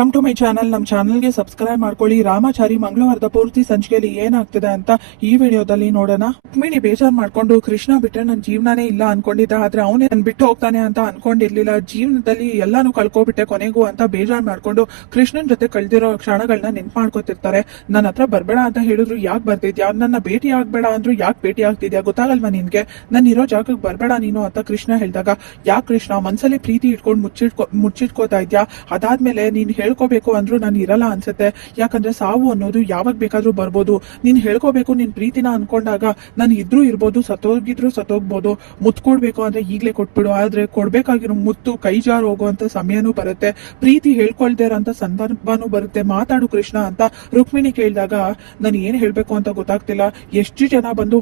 Welcome to my channel. ನಮ್ಮ ಚಾನಲ್ಗೆ subscribe ಮಾಡ್ಕೊಳ್ಳಿ. ರಾಮಾಚಾರಿ ಮಂಗಳವಾರದ ಪೂರ್ತಿ ಸಂಚಿಕೆಯಲ್ಲಿ ಏನಾಗ್ತಿದೆ ಅಂತ ಈ ವಿಡಿಯೋದಲ್ಲಿ ನೋಡೋಣ. ರುಕ್ಮಿಣಿ ಬೇಜಾರ್ ಮಾಡ್ಕೊಂಡು ಕೃಷ್ಣ ಬಿಟ್ರೆ ನನ್ನ ಜೀವನನೇ ಇಲ್ಲ ಅನ್ಕೊಂಡಿದ್ದೆ, ಆದ್ರೆ ಅವನೇ ನನ್ ಬಿಟ್ಟು ಹೋಗ್ತಾನೆ ಅಂತ ಅನ್ಕೊಂಡಿರ್ಲಿಲ್ಲ. ಜೀವನದಲ್ಲಿ ಎಲ್ಲಾನು ಕಳ್ಕೊಬಿಟ್ಟೆ ಕೊನೆಗೂ ಅಂತ ಬೇಜಾರ್ ಮಾಡ್ಕೊಂಡು ಕೃಷ್ಣನ್ ಜೊತೆ ಕಳೆದಿರೋ ಕ್ಷಣಗಳನ್ನ ನೆನ್ಪು ಮಾಡ್ಕೊತಿರ್ತಾರೆ. ನನ್ನ ಹತ್ರ ಬರ್ಬೇಡ ಅಂತ ಹೇಳಿದ್ರು ಯಾಕೆ ಬರ್ತಿದ್ಯಾ, ನನ್ನ ಭೇಟಿ ಆಗ್ಬೇಡ ಅಂದ್ರು ಯಾಕೆ ಭೇಟಿ ಆಗ್ತಿದ್ಯಾ, ಗೊತ್ತಾಗಲ್ವಾ ನಿನ್ಗೆ, ನಾನು ಇರೋ ಜಾಗಕ್ಕೆ ಬರ್ಬೇಡ ನೀನು ಅಂತ ಕೃಷ್ಣ ಹೇಳಿದಾಗ, ಯಾಕೆ ಕೃಷ್ಣ ಮನ್ಸಲ್ಲಿ ಪ್ರೀತಿ ಇಟ್ಕೊಂಡು ಮುಚ್ಚಿಟ್ಕೋತಾ ಇದ್ಯಾ, ಅದಾದ್ಮೇಲೆ ನೀನ್ ಹೇಳ್ಕೋಬೇಕು ಅಂದ್ರೂ ನಾನು ಇರಲ್ಲ ಅನ್ಸುತ್ತೆ. ಯಾಕಂದ್ರೆ ಸಾವು ಅನ್ನೋದು ಯಾವಾಗ ಬೇಕಾದ್ರೂ ಬರ್ಬೋದು. ನೀನ್ ಹೇಳ್ಕೋಬೇಕು ನಿನ್ ಪ್ರೀತಿನ ಅನ್ಕೊಂಡಾಗ ನಾನು ಇದ್ರೂ ಇರ್ಬೋದು, ಸತ್ತೋಗಿದ್ರು ಸತ್ತೋಗ್ಬೋದು. ಮುತ್ತು ಕೊಡ್ಬೇಕು ಅಂದ್ರೆ ಈಗ್ಲೇ ಕೊಟ್ಬಿಡು, ಆದ್ರೆ ಕೊಡ್ಬೇಕಾಗಿರೋ ಮುತ್ತು ಕೈ ಜಾರ್ ಹೋಗುವಂತ ಸಮಯನೂ ಬರುತ್ತೆ, ಪ್ರೀತಿ ಹೇಳ್ಕೊಳ್ದೇ ಇರೋಂತ ಸಂದರ್ಭನೂ ಬರುತ್ತೆ. ಮಾತಾಡು ಕೃಷ್ಣ ಅಂತ ರುಕ್ಮಿಣಿ ಕೇಳಿದಾಗ ನಾನು ಏನ್ ಹೇಳ್ಬೇಕು ಅಂತ ಗೊತ್ತಾಗ್ತಿಲ್ಲ. ಎಷ್ಟು ಜನ ಬಂದು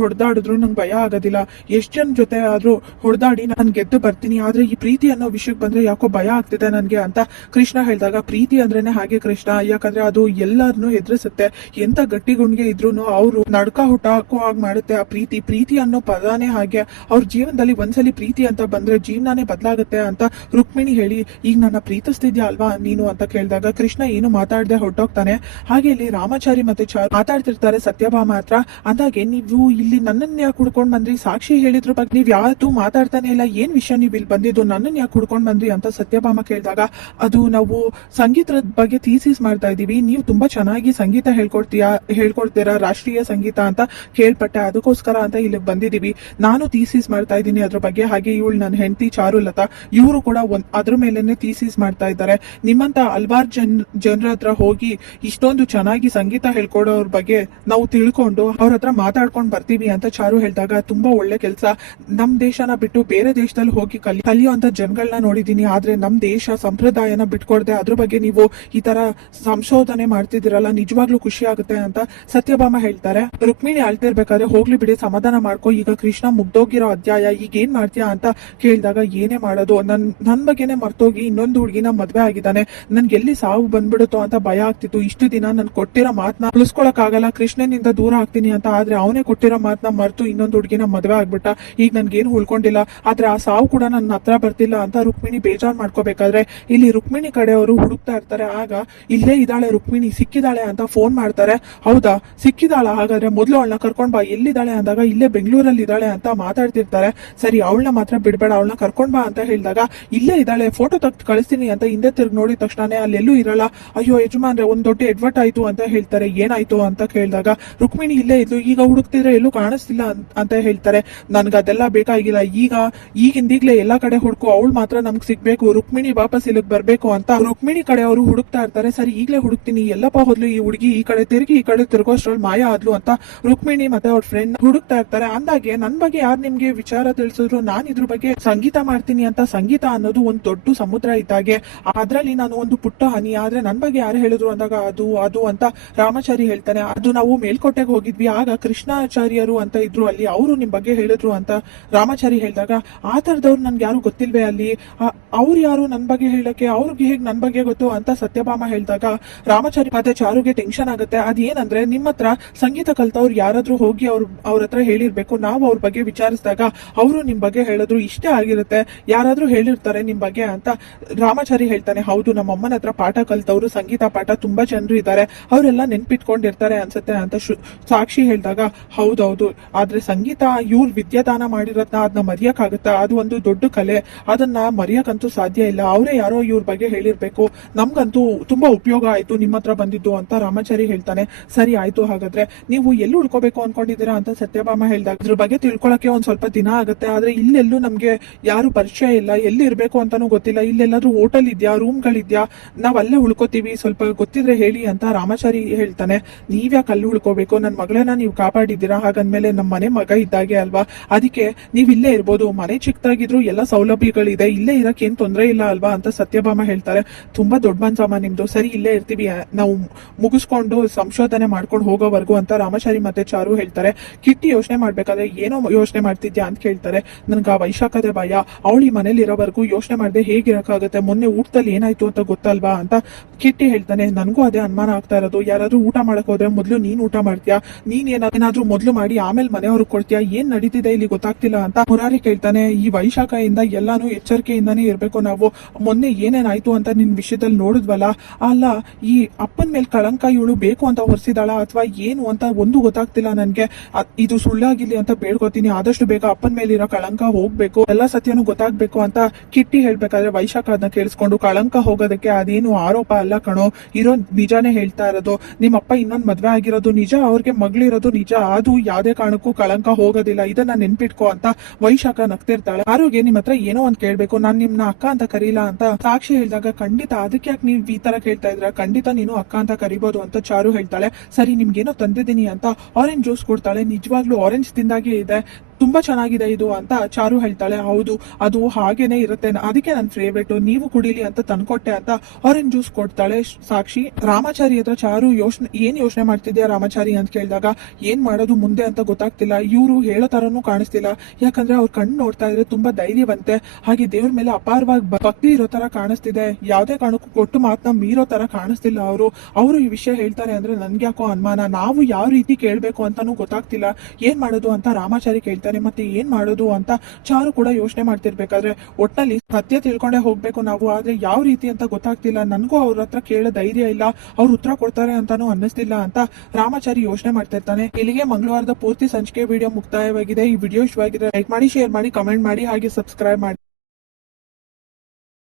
ಹೊಡೆದಾಡಿದ್ರು ನಂಗೆ ಭಯ ಆಗೋದಿಲ್ಲ, ಎಷ್ಟು ಜನ ಜೊತೆ ಆದ್ರೂ ಹೊಡೆದಾಡಿ ನಾನು ಗೆದ್ದು ಬರ್ತೀನಿ, ಆದ್ರೆ ಈ ಪ್ರೀತಿ ಅನ್ನೋ ವಿಷಯಕ್ಕೆ ಬಂದ್ರೆ ಯಾಕೋ ಭಯ ಆಗ್ತಿದೆ ನನ್ಗೆ ಅಂತ ಕೃಷ್ಣ ಹೇಳಿದಾಗ, ಪ್ರೀತಿ ಅಂದ್ರೇನೆ ಹಾಗೆ ಕೃಷ್ಣ, ಯಾಕಂದ್ರೆ ಅದು ಎಲ್ಲರನ್ನು ಎದುರಿಸುತ್ತೆ. ಎಂತ ಗಟ್ಟಿ ಗುಂಡ್ಗೆ ಇದ್ರು ಅವ್ರು ನಡ್ಕ ಹುಟ್ಟಾಕೋ ಹಾಗೆ ಮಾಡುತ್ತೆ. ಆ ಪ್ರೀತಿ ಅನ್ನೋ ಪದಾನೇ ಹಾಗೆ. ಅವ್ರ ಜೀವನದಲ್ಲಿ ಒಂದ್ಸಲಿ ಪ್ರೀತಿ ಅಂತ ಬಂದ್ರೆ ಜೀವನನೇ ಬದಲಾಗುತ್ತೆ ಅಂತ ರುಕ್ಮಿಣಿ ಹೇಳಿ, ಈಗ ನನ್ನ ಪ್ರೀತಿಸ್ತಿದ್ಯಾ ಅಲ್ವಾ ನೀನು ಅಂತ ಕೇಳಿದಾಗ ಕೃಷ್ಣ ಏನು ಮಾತಾಡದೆ ಹೊರಟೋಗ್ತಾನೆ. ಹಾಗೆ ಇಲ್ಲಿ ರಾಮಾಚಾರಿ ಮತ್ತೆ ಚಾರು ಮಾತಾಡ್ತಿರ್ತಾರೆ ಸತ್ಯಭಾಮ ಹತ್ರ. ಅಂದಾಗೆ ನೀವು ಇಲ್ಲಿ ನನ್ನನ್ನ ಯಾಕೆ ಹುಡ್ಕೊಂಡ್ ಬಂದ್ರಿ, ಸಾಕ್ಷಿ ಹೇಳಿದ್ರ ಬಗ್ಗೆ ನೀವ್ ಯಾವತ್ತೂ ಮಾತಾಡ್ತಾನೆ ಇಲ್ಲ, ಏನ್ ವಿಷಯ ನೀವ್ ಇಲ್ಲಿ ಬಂದಿದ್ದು, ನನ್ನನ್ನ ಯಾಕೆ ಹುಡ್ಕೊಂಡ್ ಬಂದ್ರಿ ಅಂತ ಸತ್ಯಭಾಮ ಕೇಳಿದಾಗ, ಅದು ನಾವು ಸಂಗೀತದ ಬಗ್ಗೆ ಥೀಸಿಸ್ ಮಾಡ್ತಾ ಇದೀವಿ, ನೀವು ತುಂಬಾ ಚೆನ್ನಾಗಿ ಸಂಗೀತ ಹೇಳ್ಕೊಡ್ತೀರಾ ರಾಷ್ಟ್ರೀಯ ಸಂಗೀತ ಅಂತ ಕೇಳ್ಪಟ್ಟೆ, ಅದಕ್ಕೋಸ್ಕರ ಅಂತ ಇಲ್ಲಿ ಬಂದಿದೀವಿ. ನಾನು ಥೀಸಿಸ್ ಮಾಡ್ತಾ ಇದ್ದೀನಿ ಅದ್ರ ಬಗ್ಗೆ. ಹಾಗೆ ಇವಳು ನನ್ನ ಹೆಂಡತಿ ಚಾರುಲತಾ, ಇವರು ಕೂಡ ಅದ್ರ ಮೇಲೆನೆ ಥೀಸಿಸ್ ಮಾಡ್ತಾ ಇದ್ದಾರೆ. ನಿಮ್ಮಂತ ಹಲ್ವಾರು ಜನರ ಹತ್ರ ಹೋಗಿ ಇಷ್ಟೊಂದು ಚೆನ್ನಾಗಿ ಸಂಗೀತ ಹೇಳ್ಕೊಡೋರ್ ಬಗ್ಗೆ ನಾವು ತಿಳ್ಕೊಂಡು ಅವ್ರ ಹತ್ರ ಮಾತಾಡ್ಕೊಂಡ್ ಬರ್ತೀವಿ ಅಂತ ಚಾರು ಹೇಳಿದಾಗ, ತುಂಬಾ ಒಳ್ಳೆ ಕೆಲಸ. ನಮ್ ದೇಶನ ಬಿಟ್ಟು ಬೇರೆ ದೇಶದಲ್ಲಿ ಹೋಗಿ ಕಲಿಯುವಂತ ಜನಗಳನ್ನ ನೋಡಿದೀನಿ, ಆದ್ರೆ ನಮ್ ದೇಶ ಸಂಪ್ರದಾಯನ ಬಿಟ್ಕೊಡ್ದೆ ಅದ್ರ ಬಗ್ಗೆ ನೀವು ಈ ತರ ಸಂಶೋಧನೆ ಮಾಡ್ತಿದ್ದೀರಲ್ಲ, ನಿಜವಾಗ್ಲೂ ಖುಷಿ ಆಗುತ್ತೆ ಅಂತ ಸತ್ಯಭಾಮ ಹೇಳ್ತಾರೆ. ರುಕ್ಮಿಣಿ ಅಳ್ತಿರ್ಬೇಕಾದ್ರೆ, ಹೋಗ್ಲಿ ಬಿಡಿ ಸಮಾಧಾನ ಮಾಡ್ಕೊ, ಈಗ ಕೃಷ್ಣ ಮುಗ್ದೋಗಿರೋ ಅಧ್ಯಾಯ, ಈಗ ಏನ್ ಮಾಡ್ತೀಯಾ ಅಂತ ಕೇಳಿದಾಗ, ಏನೇ ಮಾಡೋದು, ನನ್ ಬಗ್ಗೆನೆ ಮರ್ತೋಗಿ ಇನ್ನೊಂದು ಹುಡುಗಿನ ಮದ್ವೆ ಆಗಿದ್ದಾನೆ, ನನ್ಗೆ ಎಲ್ಲಿ ಸಾವು ಬಂದ್ಬಿಡುತ್ತೋ ಅಂತ ಭಯ ಆಗ್ತಿತ್ತು. ಇಷ್ಟು ದಿನ ನನ್ ಕೊಟ್ಟಿರೋ ಮಾತನ್ನ ಉಳಿಸ್ಕೊಳಕ್ ಆಗಲ್ಲ, ಕೃಷ್ಣನಿಂದ ದೂರ ಆಗ್ತೀನಿ ಅಂತ, ಆದ್ರೆ ಅವನೇ ಕೊಟ್ಟಿರೋ ಮಾತನ್ನ ಮರ್ತು ಇನ್ನೊಂದು ಹುಡುಗಿನ ಮದ್ವೆ ಆಗ್ಬಿಟ್ಟ, ಈಗ ನನ್ಗೇನು ಉಳ್ಕೊಂಡಿಲ್ಲ, ಆದ್ರೆ ಆ ಸಾವು ಕೂಡ ನನ್ನ ಹತ್ರ ಬರ್ತಿಲ್ಲ ಅಂತ ರುಕ್ಮಿಣಿ ಬೇಜಾರ್ ಮಾಡ್ಕೋಬೇಕಾದ್ರೆ ಇಲ್ಲಿ ರುಕ್ಮಿಣಿ ಕಡೆಯವರು ಹುಡುಕ್ತಾ ಇರ್ತಾರೆ. ಆಗ ಇಲ್ಲೇ ಇದ್ದಾಳೆ ರುಕ್ಮಿಣಿ, ಸಿಕ್ಕಿದಾಳೆ ಅಂತ ಫೋನ್ ಮಾಡ್ತಾರೆ. ಹೌದಾ ಸಿಕ್ಕಿದಾಳ, ಹಾಗಾದ್ರೆ ಮೊದ್ಲು ಅವಳನ್ನ ಕರ್ಕೊಂಡ್ ಬಾ, ಎಲ್ಲಿದ್ದಾಳೆ ಅಂದಾಗ ಇಲ್ಲೇ ಬೆಂಗಳೂರಲ್ಲಿ ಇದ್ದಾಳೆ ಅಂತ ಮಾತಾಡ್ತಿರ್ತಾರೆ. ಸರಿ ಅವಳನ್ನ ಮಾತ್ರ ಬಿಡ್ಬೇಡ, ಅವಳನ್ನ ಕರ್ಕೊಂಡ್ ಬಾ ಅಂತ ಹೇಳಿದಾಗ, ಇಲ್ಲೇ ಇದ್ದಾಳೆ ಫೋಟೋ ತೆಗೆದು ಕಳಿಸ್ತೀನಿ ಅಂತ ಹಿಂದೆ ತಿರ್ಗಿ ನೋಡಿದ ತಕ್ಷಣ ಅಲ್ಲೆಲ್ಲೂ ಇರಲ್ಲ. ಅಯ್ಯೋ ಯಜಮಾನ್ರೆ ಒಂದ್ ದೊಡ್ಡ ಎಡ್ವರ್ಟ್ ಆಯ್ತು ಅಂತ ಹೇಳ್ತಾರೆ. ಏನಾಯ್ತು ಅಂತ ಕೇಳಿದಾಗ ರುಕ್ಮಿಣಿ ಇಲ್ಲೇ ಇದ್ಲು, ಈಗ ಹುಡುಕ್ತಿದ್ರೆ ಎಲ್ಲೂ ಕಾಣಿಸ್ತಿಲ್ಲ ಅಂತ ಹೇಳ್ತಾರೆ. ನನ್ಗೆ ಅದೆಲ್ಲ ಬೇಕಾಗಿಲ್ಲ, ಈಗಿಂದೀಗ್ಲೇ ಎಲ್ಲಾ ಕಡೆ ಹುಡುಕು, ಅವಳು ಮಾತ್ರ ನಮ್ಗೆ ಸಿಗ್ಬೇಕು, ರುಕ್ಮಿಣಿ ವಾಪಸ್ ಇಲ್ಲಿಗೆ ಬರ್ಬೇಕು ಅಂತ ರುಕ್ಮಿಣಿ ಕಡೆ ಅವರು ಹುಡುಕ್ತಾ ಇರ್ತಾರೆ. ಸರಿ ಈಗ್ಲೇ ಹುಡುಕ್ತೀನಿ, ಎಲ್ಲಪ್ಪ ಹೋದ್ಲು ಈ ಹುಡುಗಿ, ಈ ಕಡೆ ತಿರುಗೋಷ್ಟ್ರಲ್ಲಿ ಮಾಯ ಆದ್ಲು ಅಂತ ರುಕ್ಮಿಣಿ ಮತ್ತೆ ಅವ್ರ ಫ್ರೆಂಡ್ ಹುಡುಕ್ತಾ ಇರ್ತಾರೆ. ಅಂದಾಗೆ ನನ್ ಬಗ್ಗೆ ಯಾರು ನಿಮ್ಗೆ ವಿಚಾರ ತಿಳಿಸಿದ್ರು, ನಾನ್ ಇದ್ರ ಬಗ್ಗೆ ಸಂಗೀತ ಮಾಡ್ತೀನಿ ಅಂತ. ಸಂಗೀತ ಅನ್ನೋದು ಒಂದ್ ದೊಡ್ಡ ಸಮುದ್ರ ಇದ್ದಾಗೆ, ಅದ್ರಲ್ಲಿ ನಾನು ಒಂದು ಪುಟ್ಟ ಹನಿ, ಆದ್ರೆ ನನ್ ಬಗ್ಗೆ ಯಾರು ಹೇಳಿದ್ರು ಅಂದಾಗ ಅದು ಅಂತ ರಾಮಾಚಾರಿ ಹೇಳ್ತಾನೆ. ಅದು ನಾವು ಮೇಲ್ಕೋಟೆಗೆ ಹೋಗಿದ್ವಿ, ಆಗ ಕೃಷ್ಣಾಚಾರ್ಯರು ಅಂತ ಇದ್ರು ಅಲ್ಲಿ, ಅವರು ನಿಮ್ ಬಗ್ಗೆ ಹೇಳಿದ್ರು ಅಂತ ರಾಮಾಚಾರಿ ಹೇಳಿದಾಗ, ಆ ತರದವ್ರು ನನ್ಗೆ ಯಾರು ಗೊತ್ತಿಲ್ವೇ ಅಲ್ಲಿ, ಅವ್ರು ಯಾರು ನನ್ ಬಗ್ಗೆ ಹೇಳಕ್ಕೆ, ಅವ್ರಿಗೆ ಹೇಗ್ ನನ್ ಬಗ್ಗೆ ಗೊತ್ತು ಅಂತ ಸತ್ಯಭಾಮ ಹೇಳಿದಾಗ ರಾಮಾಚಾರಿ ಮತ್ತೆ ಚಾರುಗೆ ಟೆನ್ಷನ್ ಆಗುತ್ತೆ. ಅದೇನಂದ್ರೆ ನಿಮ್ಮ ಹತ್ರ ಸಂಗೀತ ಕಲ್ತವ್ರು ಯಾರಾದ್ರೂ ಹೋಗಿ ಅವ್ರ ಹತ್ರ ಹೇಳಿರ್ಬೇಕು, ನಾವು ಅವ್ರ ಬಗ್ಗೆ ವಿಚಾರಿಸಿದಾಗ ಅವರು ನಿಮ್ ಬಗ್ಗೆ ಹೇಳಿದ್ರು, ಇಷ್ಟೇ ಆಗಿರುತ್ತೆ, ಯಾರಾದ್ರೂ ಹೇಳಿರ್ತಾರೆ ನಿಮ್ ಬಗ್ಗೆ ಅಂತ ರಾಮಾಚಾರಿ ಹೇಳ್ತಾನೆ. ಹೌದು ನಮ್ಮ ಅಮ್ಮನ ಹತ್ರ ಪಾಠ ಕಲ್ತವ್ರು, ಸಂಗೀತ ಪಾಠ ತುಂಬಾ ಜನರು ಇದ್ದಾರೆ, ಅವರೆಲ್ಲ ನೆನ್ಪಿಟ್ಕೊಂಡಿರ್ತಾರೆ ಅನ್ಸುತ್ತೆ ಅಂತ ಸಾಕ್ಷಿ ಹೇಳಿದಾಗ, ಹೌದೌದು, ಆದ್ರೆ ಸಂಗೀತ ಇವ್ರು ವಿದ್ಯಾದಾನ ಮಾಡಿರೋದ್ನ ಅದನ್ನ ಮರೆಯಕ್ಕಾಗುತ್ತಾ, ಅದು ಒಂದು ದೊಡ್ಡ ಕಲೆ, ಅದನ್ನ ಮರೆಯಕ್ಕಂತೂ ಸಾಧ್ಯ ಇಲ್ಲ, ಅವರೇ ಯಾರೋ ಇವ್ರ ಬಗ್ಗೆ ಹೇಳಿರ್ಬೇಕು, ನಮ್ಗಂತೂ ತುಂಬಾ ಉಪಯೋಗ ಆಯ್ತು ನಿಮ್ಮ ಹತ್ರ ಬಂದಿದ್ದು ಅಂತ ರಾಮಾಚಾರಿ ಹೇಳ್ತಾನೆ. ಸರಿ ಆಯ್ತು, ಹಾಗಾದ್ರೆ ನೀವು ಎಲ್ಲಿ ಉಳ್ಕೋಬೇಕು ಅನ್ಕೊಂಡಿದ್ದೀರಾ ಅಂತ ಸತ್ಯಭಾಮ ಹೇಳಿದಾಗ, ಇದ್ರ ಬಗ್ಗೆ ತಿಳ್ಕೊಳಕ್ಕೆ ಒಂದ್ ಸ್ವಲ್ಪ ದಿನ ಆಗುತ್ತೆ, ಆದ್ರೆ ಇಲ್ಲೆಲ್ಲೂ ನಮ್ಗೆ ಯಾರು ಪರಿಚಯ ಇಲ್ಲ, ಎಲ್ಲಿ ಇರ್ಬೇಕು ಅಂತಾನು ಗೊತ್ತಿಲ್ಲ, ಇಲ್ಲೆಲ್ಲಾದ್ರೂ ಹೋಟೆಲ್ ಇದ್ಯಾ, ರೂಮ್ಗಳಿದ್ಯಾ, ನಾವ್ ಅಲ್ಲೇ ಉಳ್ಕೋತೀವಿ, ಸ್ವಲ್ಪ ಗೊತ್ತಿದ್ರೆ ಹೇಳಿ ಅಂತ ರಾಮಾಚಾರಿ ಹೇಳ್ತಾನೆ. ನೀವ್ಯಾಕೆ ಅಲ್ಲಿ ಉಳ್ಕೋಬೇಕು, ನನ್ ಮಗಳನ್ನ ನೀವು ಕಾಪಾಡಿದ್ದೀರಾ, ಹಾಗಂದ್ಮೇಲೆ ನಮ್ಮ ಮನೆ ಮಗ ಇದ್ದಾಗೆ ಅಲ್ವಾ, ಅದಕ್ಕೆ ನೀವ್ ಇಲ್ಲೇ ಇರ್ಬೋದು, ಮನೆ ಚಿಕ್ಕದಾಗಿದ್ರು ಎಲ್ಲ ಸೌಲಭ್ಯಗಳಿದೆ, ಇಲ್ಲೇ ಇರಕ್ ಏನ್ ತೊಂದ್ರೆ ಇಲ್ಲ ಅಲ್ವಾ ಅಂತ ಸತ್ಯಭಾಮ ಹೇಳ್ತಾರೆ. ತುಂಬಾ ದೊಡ್ಡ ಮನ್ಸಮ್ಮ ನಿಮ್ದು, ಸರಿ ಇಲ್ಲೇ ಇರ್ತೀವಿ, ನಾವು ಮುಗಿಸ್ಕೊಂಡು ಸಂಶೋಧನೆ ಮಾಡ್ಕೊಂಡು ಹೋಗೋವರೆಗೂ ಅಂತ ರಾಮಾಚಾರಿ ಮತ್ತೆ ಚಾರು ಹೇಳ್ತಾರೆ. ಕಿಟ್ಟಿ ಯೋಚನೆ ಮಾಡ್ಬೇಕಾದ್ರೆ, ಏನೋ ಯೋಚನೆ ಮಾಡ್ತಿದ್ಯಾ ಅಂತ ಕೇಳ್ತಾರೆ. ನನ್ಗ ಆ ವೈಶಾಖದ ಭಯ, ಅವಳು ಈ ಮನೇಲಿ ಇರೋವರೆಗೂ ಯೋಚನೆ ಮಾಡದೆ ಹೇಗಿರಕ್ಕಾಗತ್ತೆ, ಮೊನ್ನೆ ಊಟದಲ್ಲಿ ಏನಾಯ್ತು ಅಂತ ಗೊತ್ತಲ್ವಾ ಅಂತ ಕಿಟ್ಟಿ ಹೇಳ್ತಾನೆ. ನನ್ಗೂ ಅದೇ ಅನುಮಾನ ಆಗ್ತಾ ಇರೋದು, ಯಾರಾದ್ರೂ ಊಟ ಮಾಡಕ್ ಹೋದ್ರೆ ಮೊದ್ಲು ನೀನ್ ಊಟ ಮಾಡ್ತೀಯಾ, ನೀನ್ ಏನಾದ್ರೂ ಮೊದ್ಲು ಮಾಡಿ ಆಮೇಲೆ ಮನೆಯವ್ರಿಗೆ ಕೊಡ್ತೀಯಾ, ಏನ್ ನಡೀತಿದೆ ಇಲ್ಲಿ ಗೊತ್ತಾಗ್ತಿಲ್ಲ ಅಂತ ಮುರಾರಿ ಕೇಳ್ತಾನೆ. ಈ ವೈಶಾಖ ಇಂದ ಎಲ್ಲಾನು ಎಚ್ಚರಿಕೆಯಿಂದಾನೇ ಇರ್ಬೇಕು ನಾವು, ಮೊನ್ನೆ ಏನೇನಾಯ್ತು ಅಂತ ನಿನ್ ವಿಷಯದಲ್ಲಿ ನೋಡಿದ್ವಲ್ಲ, ಅಲ್ಲ ಈ ಅಪ್ಪನ ಮೇಲೆ ಕಳಂಕ ಇವಳು ಬೇಕು ಅಂತ ಹೊರಿಸಿದಾಳ ಅಥವಾ ಏನು ಅಂತ ಒಂದು ಗೊತ್ತಾಗ್ತಿಲ್ಲ ನನ್ಗೆ. ಇದು ಸುಳ್ಳಾಗಿರ್ಲಿ ಅಂತ ಬೇಡ್ಕೋತೀನಿ, ಆದಷ್ಟು ಬೇಗ ಅಪ್ಪನ ಮೇಲಿರೋ ಕಳಂಕ ಹೋಗ್ಬೇಕು, ಎಲ್ಲ ಸತ್ಯನೂ ಗೊತ್ತಾಗ್ಬೇಕು ಅಂತ ಕಿಟ್ಟಿ ಹೇಳ್ಬೇಕಾದ್ರೆ ವೈಶಾಖ ಅದನ್ನ ಕೇಳಿಸ್ಕೊಂಡು, ಕಳಂಕ ಹೋಗೋದಕ್ಕೆ ಅದೇನು ಆರೋಪ ಅಲ್ಲ ಕಣೋ, ಇರೋ ನಿಜಾನೇ ಹೇಳ್ತಾ ಇರೋದು. ನಿಮ್ಮಪ್ಪ ಇನ್ನೊಂದು ಮದ್ವೆ ಆಗಿರೋದು ನಿಜ, ಅವ್ರಿಗೆ ಮಗಳಿರೋದು ನಿಜ, ಅದು ಯಾವ್ದೇ ಕಾರಣಕ್ಕೂ ಕಳಂಕ ಹೋಗೋದಿಲ್ಲ, ಇದನ್ನ ನೆನ್ಪಿಟ್ಕೋ ಅಂತ ವೈಶಾಖ ನಗ್ತಿರ್ತಾಳೆ. ಆರೋಗ್ಯ ನಿಮ್ ಹತ್ರ ಏನೋ ಒಂದ್ ಕೇಳ್ಬೇಕು, ನಾನ್ ನಿಮ್ನ ಅಕ್ಕ ಅಂತ ಕರೀಲ ಅಂತ ಸಾಕ್ಷಿ ಹೇಳಿದಾಗ, ಖಂಡಿತ ಅದಕ್ಕೆ ಯಾಕೆ ನೀವ್ ಈ ತರ ಕೇಳ್ತಾ ಇದ್ರ, ಖಂಡಿತ ನೀನು ಅಕ್ಕ ಅಂತ ಕರಿಬಹುದು ಅಂತ ಚಾರು ಹೇಳ್ತಾಳೆ. ಸರಿ ನಿಮ್ಗೇನೋ ತಂದಿದ್ದೀನಿ ಅಂತ ಆರೆಂಜ್ ಜ್ಯೂಸ್ ಕೊಡ್ತಾಳೆ. ನಿಜವಾಗ್ಲೂ ಆರೆಂಜ್ ತಿಂದಾಗೆ ಇದೆ, ತುಂಬಾ ಚೆನ್ನಾಗಿದೆ ಇದು ಅಂತ ಚಾರು ಹೇಳ್ತಾಳೆ. ಹೌದು ಅದು ಹಾಗೇನೆ ಇರುತ್ತೆ, ಅದಕ್ಕೆ ನನ್ನ ಫೇವ್ರೇಟ್, ನೀವು ಕುಡಿಲಿ ಅಂತ ತಂದ್ಕೊಟ್ಟೆ ಅಂತ ಆರೆಂಜ್ ಜ್ಯೂಸ್ ಕೊಡ್ತಾಳೆ ಸಾಕ್ಷಿ. ರಾಮಾಚಾರಿ ಹತ್ರ ಚಾರು ಏನ್ ಯೋಚನೆ ಮಾಡ್ತಿದ್ಯಾ ರಾಮಾಚಾರಿ ಅಂತ ಕೇಳಿದಾಗ, ಏನ್ ಮಾಡೋದು ಮುಂದೆ ಅಂತ ಗೊತ್ತಾಗ್ತಿಲ್ಲ, ಇವ್ರು ಹೇಳೋ ತರನು ಕಾಣಿಸ್ತಿಲ್ಲ, ಯಾಕಂದ್ರೆ ಅವ್ರ ಕಣ್ಣು ನೋಡ್ತಾ ಇದ್ರೆ ತುಂಬಾ ಧೈರ್ಯವಂತೆ, ಹಾಗೆ ದೇವ್ರ ಮೇಲೆ ಅಪಾರವಾಗಿ ಭಕ್ತಿ ಇರೋ ತರ ಕಾಣಿಸ್ತಿದೆ, ಯಾವ್ದೇ ಕಾರಣಕ್ಕೂ ಕೊಟ್ಟು ಮಾತನ್ನ ಮೀರೋ ತರ ಕಾಣಿಸ್ತಿಲ್ಲ ಅವರು ಈ ವಿಷಯ ಹೇಳ್ತಾರೆ ಅಂದ್ರೆ ನನ್ಗ್ಯಾಕೋ ಅನುಮಾನ, ನಾವು ಯಾವ ರೀತಿ ಕೇಳ್ಬೇಕು ಅಂತಾನು ಗೊತ್ತಾಗ್ತಿಲ್ಲ, ಏನ್ ಮಾಡೋದು ಅಂತ ರಾಮಾಚಾರಿ ಕೇಳ್ತಾರೆ. ಮತ್ತೆ ಏನ್ ಮಾಡೋದು ಅಂತ ಚಾರು ಕೂಡ ಯೋಚನೆ ಮಾಡ್ತಿರ್ಬೇಕಾದ್ರೆ, ಒಟ್ಟಲ್ಲಿ ಸತ್ಯ ತಿಳ್ಕೊಂಡೇ ಹೋಗ್ಬೇಕು ನಾವು, ಆದ್ರೆ ಯಾವ ರೀತಿ ಅಂತ ಗೊತ್ತಾಗ್ತಿಲ್ಲ, ನನ್ಗೂ ಅವ್ರ ಹತ್ರ ಕೇಳೋ ಧೈರ್ಯ ಇಲ್ಲ, ಅವ್ರು ಉತ್ತರ ಕೊಡ್ತಾರೆ ಅಂತಾನು ಅನ್ನಿಸ್ತಿಲ್ಲ ಅಂತ ರಾಮಾಚಾರಿ ಯೋಚನೆ ಮಾಡ್ತಿರ್ತಾನೆ. ಇಲ್ಲಿಗೆ ಮಂಗಳವಾರದ ಪೂರ್ತಿ ಸಂಚಿಕೆ ವಿಡಿಯೋ ಮುಕ್ತಾಯವಾಗಿದೆ. ಈ ವಿಡಿಯೋ ಇಷ್ಟವಾಗಿದೆ ಲೈಕ್ ಮಾಡಿ, ಶೇರ್ ಮಾಡಿ, ಕಮೆಂಟ್ ಮಾಡಿ, ಹಾಗೆ ಸಬ್ಸ್ಕ್ರೈಬ್ ಮಾಡಿ.